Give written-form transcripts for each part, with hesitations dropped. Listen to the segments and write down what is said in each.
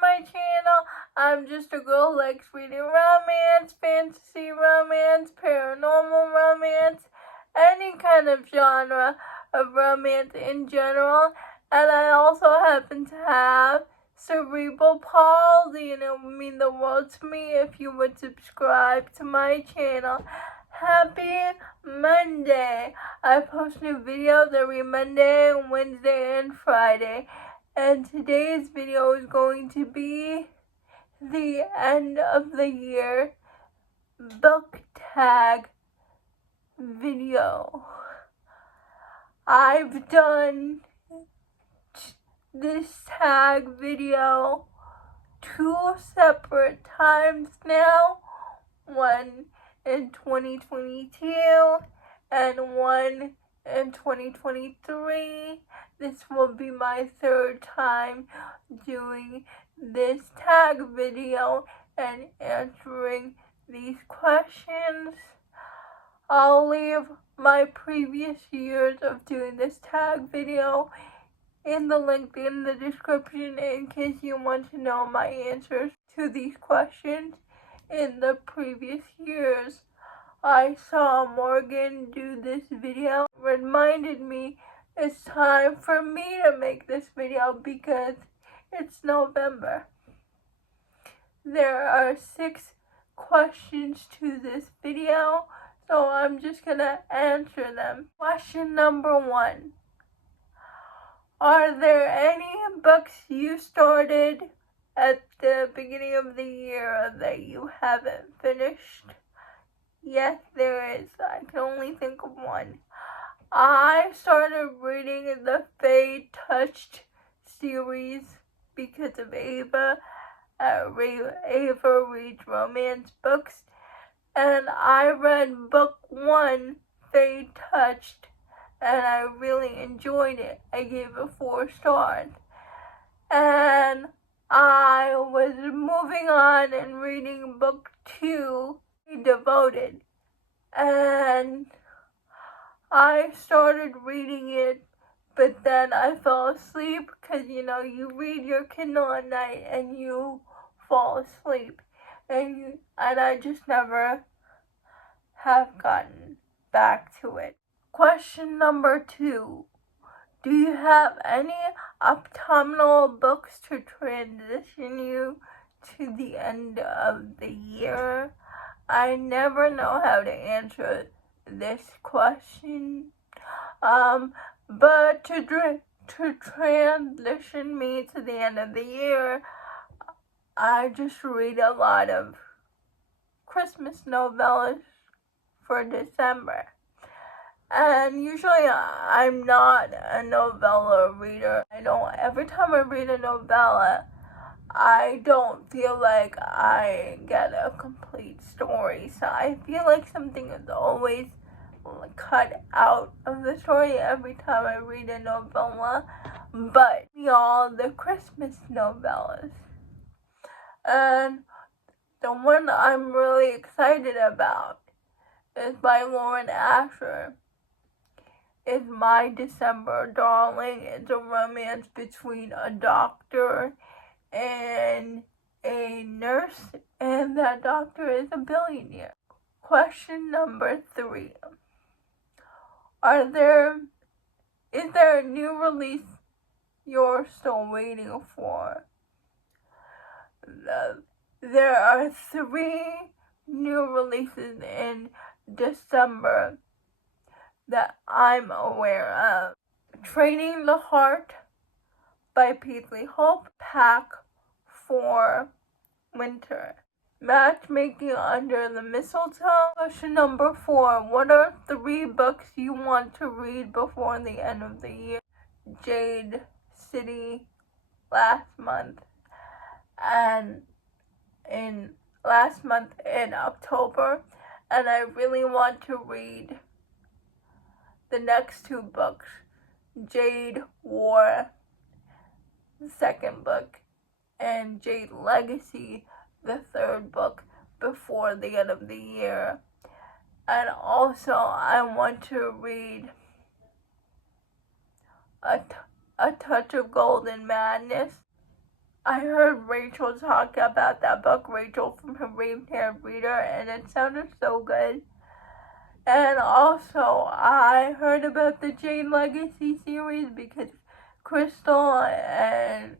my channel. I'm just a girl who likes reading romance, fantasy romance, paranormal romance, any kind of genre of romance in general. And I also happen to have cerebral palsy, and it would mean the world to me if you would subscribe to my channel. Happy Monday! I post new videos every Monday, Wednesday, and Friday. And today's video is going to be the end of the year book tag video. I've done this tag video 2 separate times now. One in 2022 and one in 2023. This will be my 3rd time doing this tag video and answering these questions. I'll leave my previous years of doing this tag video in the link in the description in case you want to know my answers to these questions. In the previous years, I saw Morgan do this video. Reminded me it's time for me to make this video because it's November. There are 6 questions to this video, so I'm just gonna answer them. Question number 1. Are there any books you started at the beginning of the year that you haven't finished? Yes, there is. I can only think of one. I started reading the Faye Touched series because of Ava. Ava reads romance books, and I read book 1, Faye Touched, and I really enjoyed it. I gave it 4 stars. And I was moving on and reading book 2, Devoted. And I started reading it, but then I fell asleep because, you read your Kindle at night and you fall asleep. And I just never have gotten back to it. Question number 2. Do you have any autumnal books to transition you to the end of the year? I never know how to answer this question. But to transition me to the end of the year, I just read a lot of Christmas novellas for December. And usually I'm not a novella reader. Every time I read a novella, I don't feel like I get a complete story. So I feel like something is always cut out of the story every time I read a novella. But all the Christmas novellas. And the one I'm really excited about is by Lauren Asher. It's My December Darling. It's a romance between a doctor and a nurse, and that doctor is a billionaire. Question number 3. Is there a new release you're still waiting for? There are 3 new releases in December that I'm aware of. Training the Heart by Paisley Hope, Pack for Winter. Matchmaking Under the Mistletoe. Question number 4. What are 3 books you want to read before the end of the year? Jade City last month, and last month in October, and I really want to read the next 2 books, Jade War, the 2nd book, and Jade Legacy, the 3rd book, before the end of the year. And also, I want to read A Touch of Golden Madness. I heard Rachel talk about that book, Rachel from her Raven-Haired Reader, and it sounded so good. And also, I heard about the Jane Legacy series because Crystal and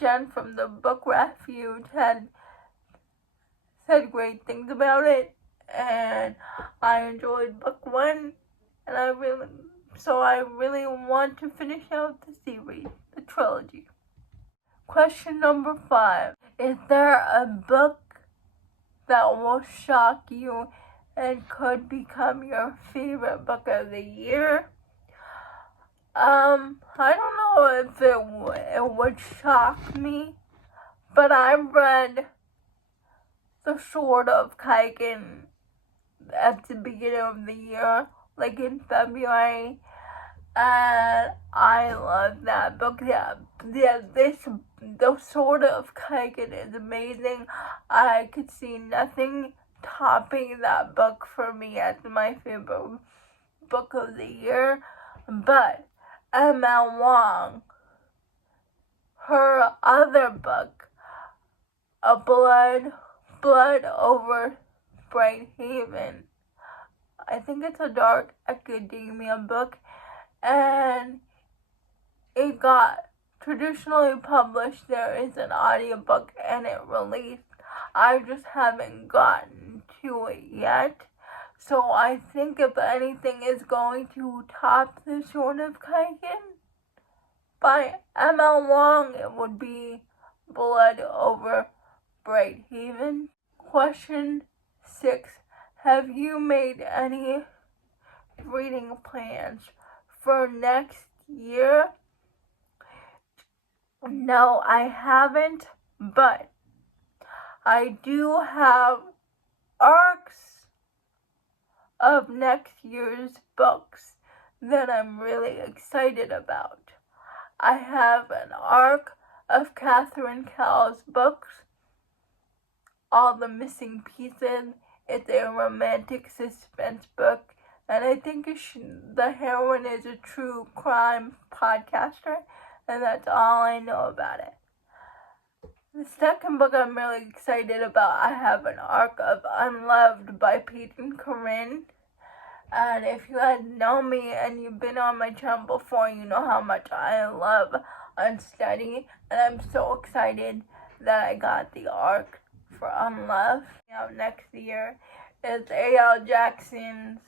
Jen from the Book Refuge had said great things about it, and I enjoyed book 1, and I really want to finish out the series, the trilogy. Question number 5. Is there a book that will shock you and could become your favorite book of the year? I don't know if it would shock me, but I read The Sword of Kaigen at the beginning of the year, like in February, and I love that book. The Sword of Kaigen is amazing. I could see nothing topping that book for me as my favorite book of the year. But Emma Wong, her other book, A Blood Over Bright Haven, I think it's a dark academia book, and it got traditionally published. There is an audiobook and it released. I just haven't gotten to it yet. So I think if anything is going to top The Sword of Kaigen by Emma Wong, it would be Blood Over Bright Haven. Question 6. Have you made any reading plans for next year? No, I haven't, but I do have arcs of next year's books that I'm really excited about. I have an arc of Catherine Cowell's books, All the Missing Pieces. It's a romantic suspense book, and I think the heroine is a true crime podcaster, and that's all I know about it. The second book I'm really excited about, I have an arc of Unloved by Peyton Corinne. And if you guys know me and you've been on my channel before, you know how much I love Unsteady. And I'm so excited that I got the arc for Unloved. Next year is A.L. Jackson's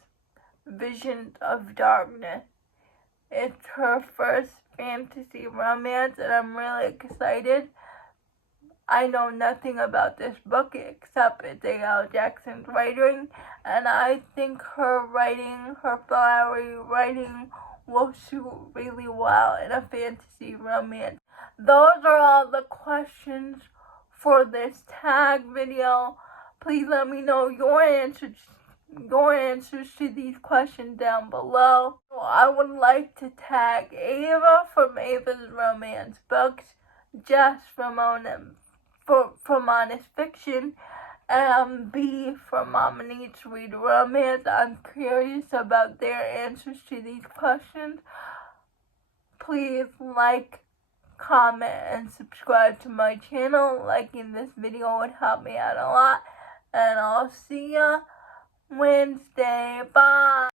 Visions of Darkness. It's her first fantasy romance, and I'm really excited. I know nothing about this book except it's A.L. Jackson's writing, and I think her flowery writing will suit really well in a fantasy romance. Those are all the questions for this tag video. Please let me know your answers to these questions down below. So I would like to tag Ava from Ava's Romance Books, Jess from Honest Fiction, and B from Mama Needs to Read Romance. I'm curious about their answers to these questions. Please like, comment, and subscribe to my channel. Liking this video would help me out a lot. And I'll see ya Wednesday. Bye.